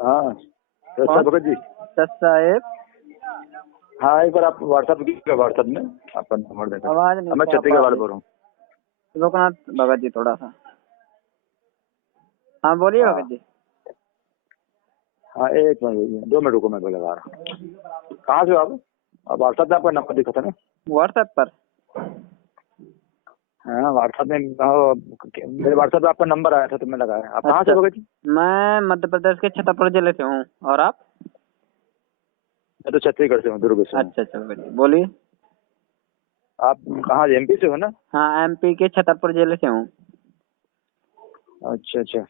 हाँ कौन? भगत जी। सच साहेब, हाँ एक बार आप व्हाट्सएप में आपका नंबर देकर। आवाज नहीं मैं पा छत्तीसगढ़ वाले रही। बोल रहा हूँ। लोकनाथ भगत जी थोड़ा सा। हाँ बोलिए हाँ भगत जी। हाँ, एक मिनट 2 मिनट रुको, मैं लगा रहा हूँ। कहाँ से हो आप? व्हाट्सएप पे आपका नंबर दिखा था ना? व्हाट्सएप पर? हाँ व्हाट्सएप में मेरे व्हाट्सएप पे आपका नंबर आया था तो मैं लगाया। आप कहाँ से अच्छा, भगत जी? मैं मध्य प्रदेश के छतरपुर जिले से हूँ। और आप? मैं तो छत्तीसगढ़ से हूँ, दुर्ग से हूँ। अच्छा भगत जी बोलिए। आप कहाँ, एमपी से हो ना? हाँ एमपी के छतरपुर जिले से हूँ। अच्छा।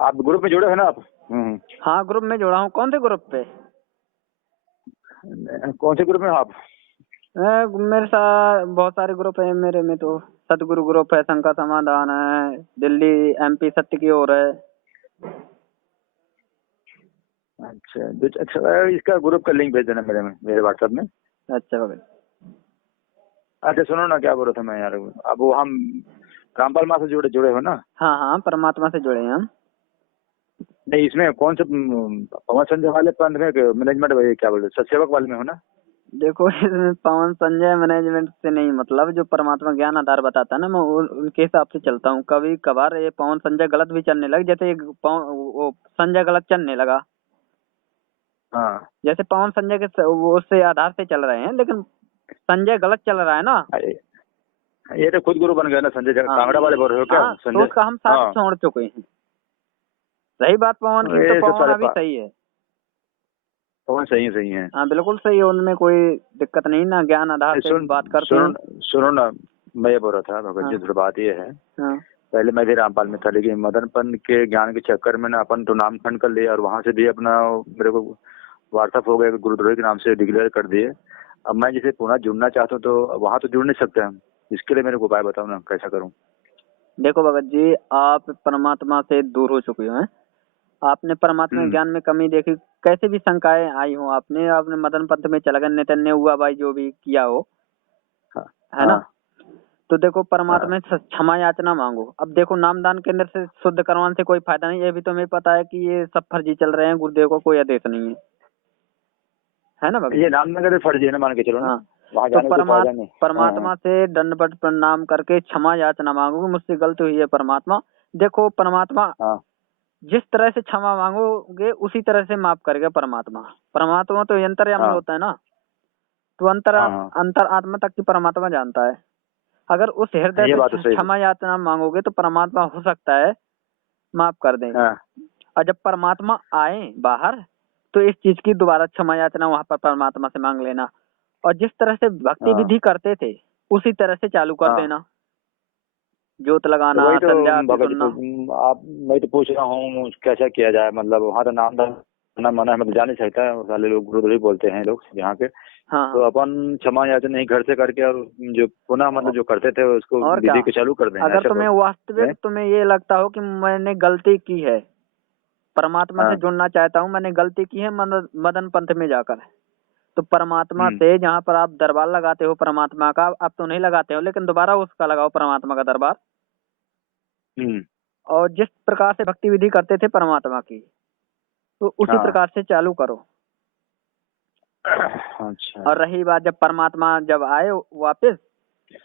आप ग्रुप में जुड़े हो ना आप? हाँ ग्रुप में जुड़ा हूँ। कौन से ग्रुप पे? कौन से ग्रुप में हो आप? मेरे साथ बहुत सारे ग्रुप है। मेरे में तो सतगुरु ग्रुप है, शंकर समाधान है, दिल्ली एमपी सत्य की ओर है। अच्छा, इसका ग्रुप का लिंक भेज देना मेरे व्हाट्सएप में। अच्छा भगत। अच्छा सुनो ना, क्या बोल रहा था मैं यार, अब वो हम रामपाल माँ से जुड़े हो ना? हाँ परमात्मा से जुड़े हैं हम। नहीं, इसमें कौन से पवन संजय वाले पंथ में मैनेजमेंट, क्या बोलते सत्सेवक वाले में हो ना? देखो इसमें पवन संजय मैनेजमेंट से नहीं, मतलब जो परमात्मा ज्ञान आधार बताता है ना, मैं उनके हिसाब से चलता हूँ। कभी कभार ये पवन संजय गलत भी चलने लगे, जैसे वो संजय गलत चलने लगा। हाँ जैसे पवन संजय के वो उससे आधार से चल रहे हैं, लेकिन संजय गलत चल रहा है ना। ये तो खुद गुरु बन गया ना संजय। हाँ कांगड़ा वाले बोल रहे हो क्या हाँ, तो संजय? उसका हम साथ हाँ छोड़ चुके हैं। रही बात पवन की, तो ये सब पवन सारे अभी सही है। पवन सही है। हाँ बिल्कुल सही है, उनमें कोई दिक्कत नहीं ना, ज्ञान आधार से बात करते हैं। सुनो ना, मैं ये बोल रहा था भगत जी, हाँ थोड़ी बात ये है। हाँ पहले मैं भी रामपाल में था, लेकिन मदनपन के ज्ञान के चक्कर में ना अपन तो नाम खंड कर लिया, और वहां से भी अपना मेरे को व्हाट्सएप हो गया, गुरुद्रोही के नाम से डिक्लेयर कर दिए। अब मैं जैसे पुनः जुड़ना चाहता हूँ तो वहां तो जुड़ नहीं सकते हम। इसके लिए मेरे को उपाय बताओ ना, कैसा करूँ? देखो भगत जी, आप परमात्मा से दूर हो चुके हैं। आपने परमात्मा हम्म। ज्ञान में कमी देखी, कैसे भी शंकाएं आई हो, आपने मदन पंथ में चला गए, नितन्य हुआ भाई जो भी किया हो, हाँ है ना। हाँ तो देखो हाँ। परमात्मा से क्षमा याचना मांगो। अब देखो नामदान केंद्र से शुद्ध करवाने से कोई फायदा नहीं। ये भी तुम्हें पता है कि ये सब फर्जी चल रहे हैं, गुरुदेव को कोई आदेश नहीं है ना भगत ये जी। नामनगर फर्जी है ना, मान के चलो ना। हाँ, वहाँ तो जाने को फायदा नहीं। परमात्मा से दंडवत प्रणाम करके क्षमा याचना मांगो, मुझसे गलती हुई है परमात्मा। देखो परमात्मा हाँ जिस तरह से क्षमा मांगोगे उसी तरह से माफ करेगा परमात्मा। परमात्मा तो अंतर्यामी हाँ होता है ना, तो हाँ हाँ। अंतर आत्मा तक की परमात्मा जानता है। अगर उस हृदय ये से बात तो सही है। क्षमा याचना मांगोगे तो परमात्मा हो सकता है माफ कर दें। हाँ और जब परमात्मा आए बाहर, तो इस चीज की दोबारा क्षमा याचना वहां पर परमात्मा से मांग लेना। और जिस तरह से भक्ति हाँ विधि करते थे उसी तरह से चालू कर हाँ। देना। जोत तो लगाना, वही तो संध्या आरती भगत जी सुनना। आप, मैं तो पूछ रहा हूँ कैसा किया जाए, मतलब वहाँ तो नाम ना मना है, मतलब जा नहीं सकता, साले लोग गुरुद्रोही बोलते हैं लोग यहाँ के। हाँ तो हाँ। अपन क्षमा याचना नहीं घर से करके, और जो पुनः मतलब जो करते थे उसको और क्या, विधि को चालू कर दें, अगर ऐसा तुम्हें बोल वास्तविक रहे तुम्हें ये लगता हो कि मैंने गलती की है, परमात्मा से हाँ जुड़ना चाहता हूँ, मैंने गलती की है मदन पंथ में जाकर, तो परमात्मा हम्म से जहाँ पर आप दरबार लगाते हो परमात्मा का, अब तो नहीं लगाते हो लेकिन दोबारा उसका लगाओ परमात्मा का दरबार। हम्म। और जिस प्रकार से भक्ति विधि करते थे परमात्मा की, तो उसी हाँ प्रकार से चालू करो। अच्छा और रही बात जब परमात्मा जब आए वापस,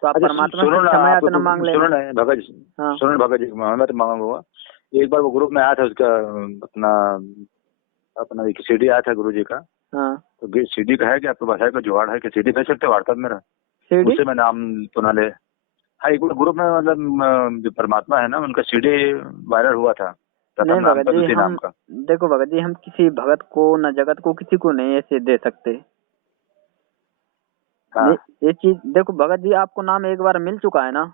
तो आप अच्छा। परमात्मा से सुनो ना क्षमा आप, याचना मांग सुनो लेना। ना भगत जी, हाँ सुनो ना भगत जी, मैं तो मांगूंगा। एक बार वो ग्रुप में आया था उसका, अपना अपना एक सीडी आया था गुरु जी का। हाँ। तो सीडी का है कि आपके पास है, कोई जुगाड़ है कि सीडी भेज सकते हो व्हाट्सएप मेरा? सीढ़ी? उससे मैं नाम सुना ले। हाँ, एक ग्रुप में मतलब जो परमात्मा है ना, उनका सीडी वायरल हुआ था, नहीं प्रथम नाम भगत का, जी, द्वितीय नाम हम का। देखो भगत जी, हम किसी भगत को न जगत को किसी को नहीं ऐसे दे सकते। हाँ ये चीज देखो भगत जी, आपको नाम एक बार मिल चुका है ना।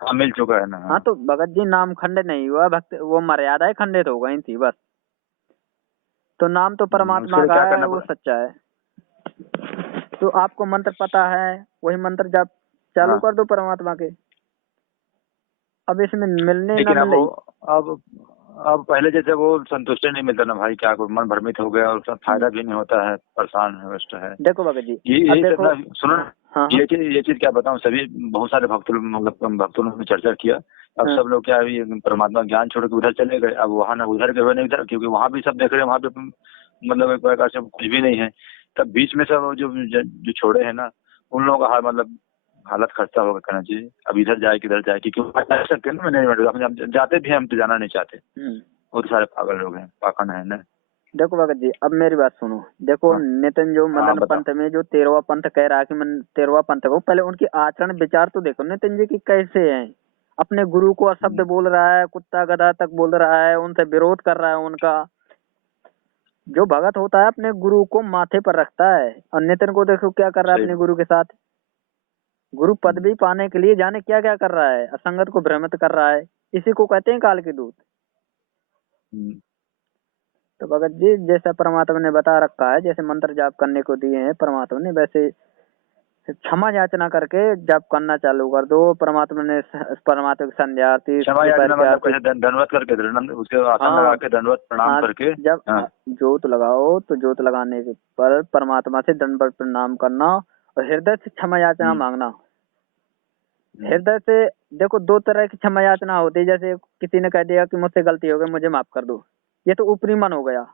हाँ, मिल चुका है ना। हाँ, हाँ तो भगत जी नाम खंडित नहीं हुआ, भक्त वो मर्यादाएं खंडित हो गई थी बस। तो नाम तो उसके परमात्मा लिए का क्या है, करना वो पड़ा? सच्चा है। तो आपको मंत्र पता है, वही मंत्र जब चालू हाँ, कर दो परमात्मा के। अब इसमें मिलने ना लेकिन मिले। अब अब पहले जैसे वो संतुष्ट नहीं मिलता ना भाई, क्या करूं, मन भ्रमित हो गया और उसका फायदा भी नहीं होता है, परेशान है, कष्ट है। देखो भगत जी, ये अब यही सब देखो। ना, सुनो ना, हाँ ये चीज क्या बताऊं, सभी बहुत सारे भक्तों ने चर्चा किया। अब हाँ सब लोग क्या, अभी परमात्मा ज्ञान छोड़ के उधर चले गए, अब वहां ना उधर के हुए नहीं इधर, क्योंकि वहां भी सब देख रहे हैं, वहां पे मतलब एक प्रकार से कुछ भी नहीं है। तब बीच में सब जो छोड़े हैं ना, उन लोगों का हाल मतलब हालत खस्ता होगा कहना चाहिए। अब इधर जाए किधर जाए, क्योंकि वहाँ जा सकते हैं ना मैनेजमेंट, हम जाते भी हैं, हम तो जाना नहीं चाहते। बहुत सारे पागल लोग हैं, पाखंड है ना। देखो भगत जी, अब मेरी बात सुनो। देखो हाँ नितिन जो हाँ, मदन बताओ। पंथ में जो 13वां पंथ कह रहा है कि मैं 13वां पंथ को, पहले उनकी आचरण विचार तो देखो नितिन जी की कैसे हैं। अपने गुरु को अशब्द बोल रहा है, कुत्ता गधा तक बोल रहा है, उनसे विरोध कर रहा है उनका। जो भगत होता है अपने गुरु को माथे पर रखता है, और नितिन को देखो क्या कर रहा है सही अपने बात। गुरु के साथ। गुरु पदवी पाने के लिए जाने क्या क्या कर रहा है, असंगत को भ्रमित कर रहा है। इसी को कहते हैं काल के दूत। हम्म, तो भगत जी जैसा परमात्मा ने बता रखा है, जैसे मंत्र जाप करने को दिए हैं परमात्मा ने, वैसे क्षमा याचना करके जाप करना चालू कर दो। परमात्मा ने परमात्मा की संध्या आरती, क्षमा दोपहर याचना की मतलब आरती। कैसे, दंडवत करके, उसके आसन लगा हाँ के दंडवत प्रणाम हाँ, करके। जब हाँ। जोत लगाओ तो जोत लगाने के पर परमात्मा से दंडवत प्रणाम करना, और हृदय से क्षमा याचना हम्म, मांगना। हम्म, हृदय से देखो दो तरह की क्षमा याचना होती है। जैसे किसी ने कह दिया कि मुझसे गलती हो गई, मुझे माफ कर दो, ये तो ऊपरी मन हो गया, है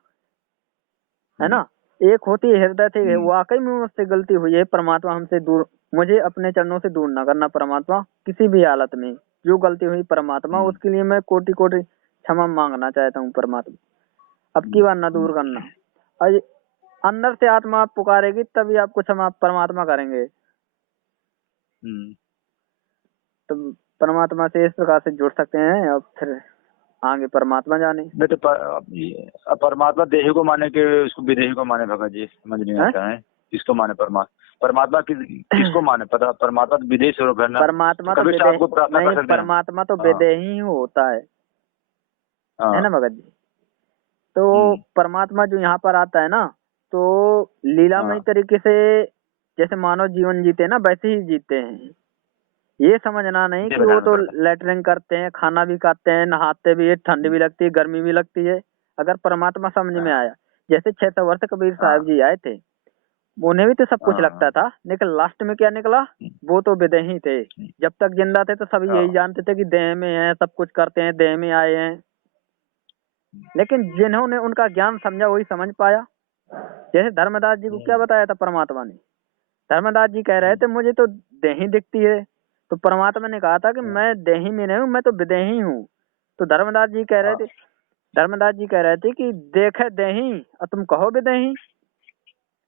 हम्म, ना। एक होती है हृदय से, हम्म, वाकई में मुझसे गलती हुई है, परमात्मा हमसे दूर, मुझे अपने चरणों से दूर ना करना परमात्मा, किसी भी हालत में जो गलती हुई परमात्मा, हम्म, उसके लिए मैं कोटि कोटि क्षमा मांगना चाहता हूँ परमात्मा, अब की हम्म, बार ना दूर करना। और अंदर से आत्मा आप पुकारेगी तभी आपको क्षमा परमात्मा करेंगे। हम्म। तो परमात्मा से इस प्रकार से जुड़ सकते हैं, और फिर आगे परमात्मा जाने। नहीं तो अब परमात्मा देही को माने के उसको विदेही को माने, भगत जी समझ नहीं हैं? आता है। किसको माने परमात्मा किसको माने, पता, परमात्मा तो विदेश स्वरूप है ना। तो परमात्मा तो कभी से विदेह आपको प्रार्थना नहीं, कर सकते हैं। परमात्मा तो हाँ विदेही ही होता है ना हाँ। भगत जी। तो हम्म, परमात्मा जो यहाँ पर आता है ना, तो लीलामय हाँ। तरीके से जैसे मानव जीवन जीते हैं ना, वैसे ही जीते हैं। ये समझना नहीं इसे कि वो बनाना तो पड़ता है। लेटरिन करते हैं, खाना भी खाते हैं, नहाते भी है, ठंड हम्म, भी लगती है, गर्मी भी लगती है। अगर परमात्मा समझ में हाँ आया, जैसे 600 वर्ष कबीर साहब हाँ जी आए थे, उन्हें भी तो सब कुछ हाँ लगता हाँ, था, लेकिन लास्ट में क्या निकला, हम्म, वो तो विदेही थे। हम्म, जब तक जिंदा थे तो सभी यही हाँ, जानते थे कि देह में है, सब कुछ करते हैं, देह में आए हैं। लेकिन जिन्होंने उनका ज्ञान समझा वही समझ पाया। जैसे धर्मदास जी को क्या हम्म, बताया था परमात्मा ने। धर्मदास जी कह रहे हम्म, थे मुझे तो देही दिखती है, तो परमात्मा ने कहा था कि हाँ मैं देही में नहीं हूँ, मैं तो विदेही हूँ। तो धर्मदास जी कह रहे हाँ, थे, धर्मदास जी कह रहे थे कि देखे देही और तुम कहो विदेही,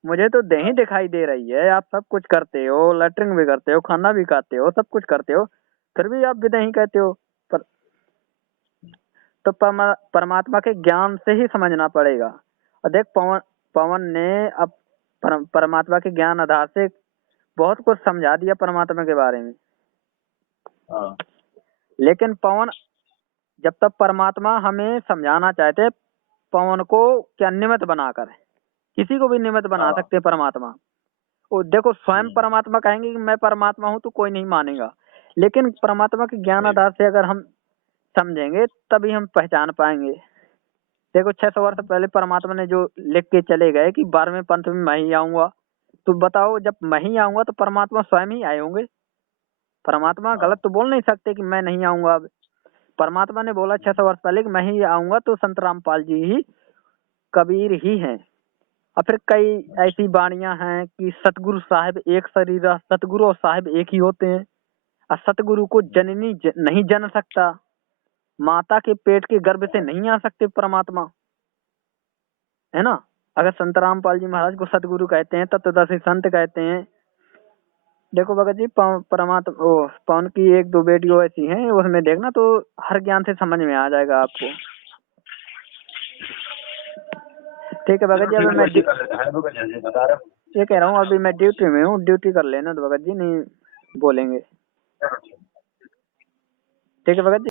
मुझे तो देही दिखाई दे रही है, आप सब कुछ करते हो, लैट्रिन भी करते हो, खाना भी खाते हो, सब कुछ करते हो, फिर भी आप विदेही कहते हो। पर तो परमात्मा के ज्ञान से ही समझना पड़ेगा। और देख पवन पवन ने अब परमात्मा के ज्ञान आधार से बहुत कुछ समझा दिया परमात्मा के बारे में। हाँ, लेकिन पवन, जब तक परमात्मा हमें समझाना चाहते, पवन को क्या निमित्त बनाकर, किसी को भी निमित्त बना हाँ, सकते हैं परमात्मा। वो देखो स्वयं हम्म, परमात्मा कहेंगे कि मैं परमात्मा हूँ तो कोई नहीं मानेगा, लेकिन परमात्मा के ज्ञान सही आधार बात। से अगर हम समझेंगे तभी हम पहचान पाएंगे। देखो 600 वर्ष हाँ पहले परमात्मा ने जो लिख के चले गए कि 12वें पंथ में मैं ही आऊंगा, तो बताओ जब मैं ही आऊंगा तो परमात्मा स्वयं ही आए होंगे। परमात्मा हाँ, गलत तो बोल नहीं सकते कि मैं नहीं आऊंगा अब। परमात्मा ने बोला 600 वर्ष पहले कि मैं ही आऊंगा, तो संत रामपाल जी ही, कबीर ही हैं। और फिर कई ऐसी वाणियां हैं कि सतगुरु साहिब एक शरीर, सतगुरु और साहिब एक ही होते हैं। और सतगुरु को जननी नहीं जन सकता, माता के पेट के गर्भ से नहीं आ सकते परमात्मा, है ना। अगर संत रामपाल जी महाराज को सतगुरु कहते हैं, तत्वदर्शी संत कहते हैं। देखो भगत जी परमात्मा ओ पवन की एक दो वीडियो ऐसी हैं, उसमें देखना तो हर ज्ञान से समझ में आ जाएगा आपको। ठीक है भगत चलो जी, ठीक अभी है, मैं वैसे कर लेते हैं, भगत जी बता रहे ये कह रहा हूँ, अभी मैं ड्यूटी में हूँ, ड्यूटी कर लेना तो भगत जी, नहीं बोलेंगे। हो। ठीक है भगत जी।